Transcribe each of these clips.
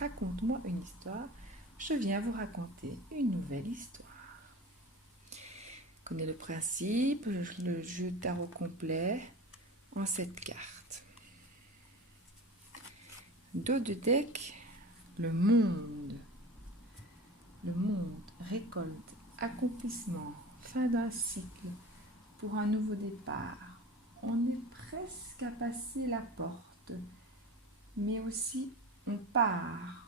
raconte-moi une histoire. Je viens vous raconter une nouvelle histoire. Connais le principe, le jeu de tarot complet en 7 cartes. Dos de deck, le monde. Le monde, récolte, accomplissement, fin d'un cycle pour un nouveau départ. On est presque à passer la porte, mais aussi on part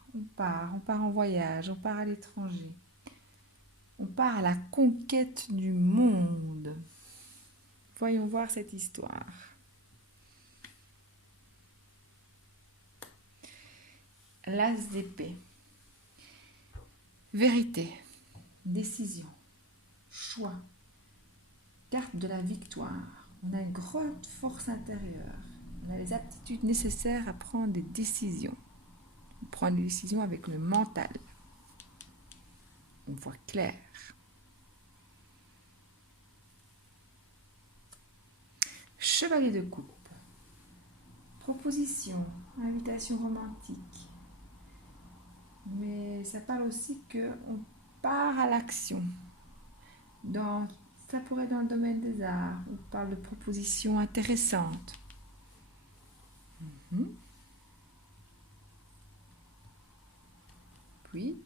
en voyage, on part à l'étranger. On part à la conquête du monde. Voyons voir cette histoire. L'as d'épée. Vérité, décision, choix, carte de la victoire. On a une grande force intérieure. On a les aptitudes nécessaires à prendre des décisions. On prend des décisions avec le mental. On voit clair. Chevalier de coupe. Proposition, invitation romantique. Mais ça parle aussi qu'on part à l'action. Ça pourrait être dans le domaine des arts. On parle de propositions intéressantes. Puis,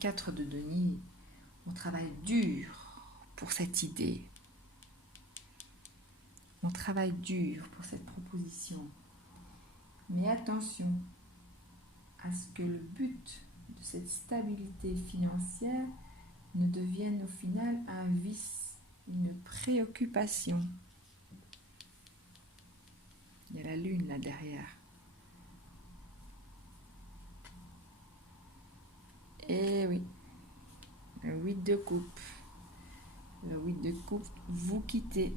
4 de denier. On travaille dur pour cette idée. On travaille dur pour cette proposition. Mais attention à ce que le but de cette stabilité financière ne devienne au final un vice, une préoccupation. Il y a la lune là derrière. Et oui, le 8 de coupe. Le 8 de coupe, vous quittez.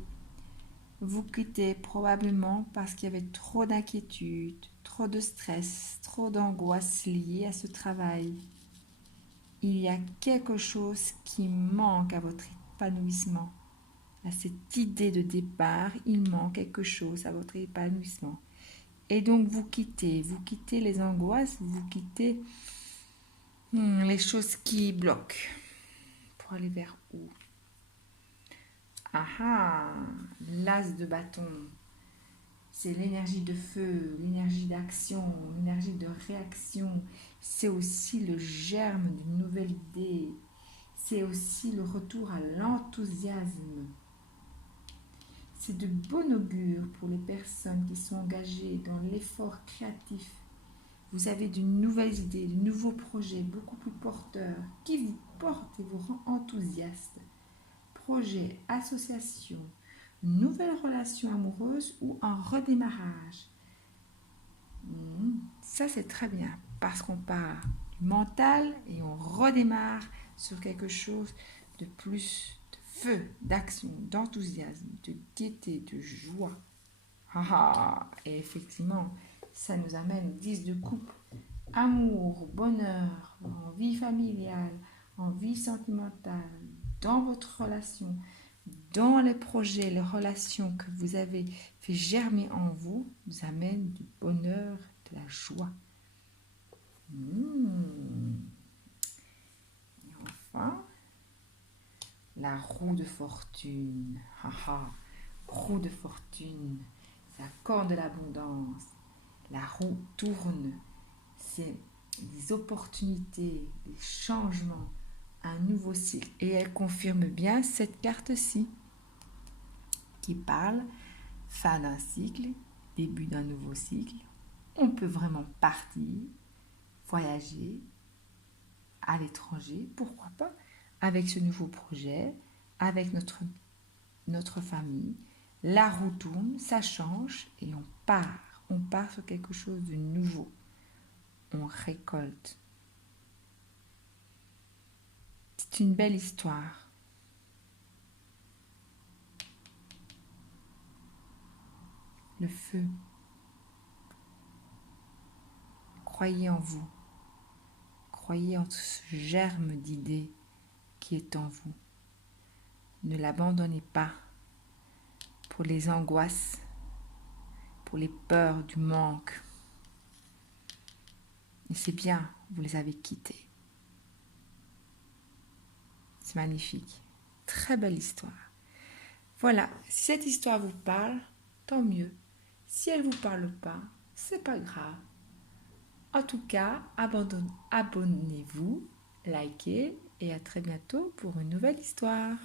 Vous quittez probablement parce qu'il y avait trop d'inquiétude, trop de stress, trop d'angoisse liée à ce travail. Il y a quelque chose qui manque à votre épanouissement. À cette idée de départ, il manque quelque chose à votre épanouissement. Et donc vous quittez les angoisses, vous quittez les choses qui bloquent. Pour aller vers où? L'as de bâton. C'est l'énergie de feu, l'énergie d'action, l'énergie de réaction. C'est aussi le germe d'une nouvelle idée. C'est aussi le retour à l'enthousiasme. C'est de bon augure pour les personnes qui sont engagées dans l'effort créatif. Vous avez de nouvelles idées, de nouveaux projets beaucoup plus porteurs qui vous portent et vous rendent enthousiaste. Projet, association, nouvelle relation amoureuse ou un redémarrage. Ça, c'est très bien parce qu'on part du mental et on redémarre sur quelque chose de plus de feu, d'action, d'enthousiasme, de gaieté, de joie. Et effectivement, ça nous amène au 10 de coupe. Amour, bonheur, en vie familiale, en vie sentimentale, dans votre relation, dans les projets, les relations que vous avez fait germer en vous, vous amènent du bonheur, de la joie. Et enfin, la roue de fortune. Roue de fortune, c'est la corne de l'abondance. La roue tourne, c'est des opportunités, des changements, un nouveau cycle. Et elle confirme bien cette carte-ci qui parle fin d'un cycle, début d'un nouveau cycle. On peut vraiment partir, voyager à l'étranger, pourquoi pas, avec ce nouveau projet, avec notre famille. La roue tourne, ça change et on part sur quelque chose de nouveau. On récolte. C'est une belle histoire. Le feu. Croyez en vous. Croyez en ce germe d'idées qui est en vous. Ne l'abandonnez pas pour les angoisses, pour les peurs du manque. Et c'est bien, vous les avez quittés. C'est magnifique. Très belle histoire. Voilà, si cette histoire vous parle, tant mieux. Si elle ne vous parle pas, c'est pas grave. En tout cas, abonnez-vous, likez et à très bientôt pour une nouvelle histoire.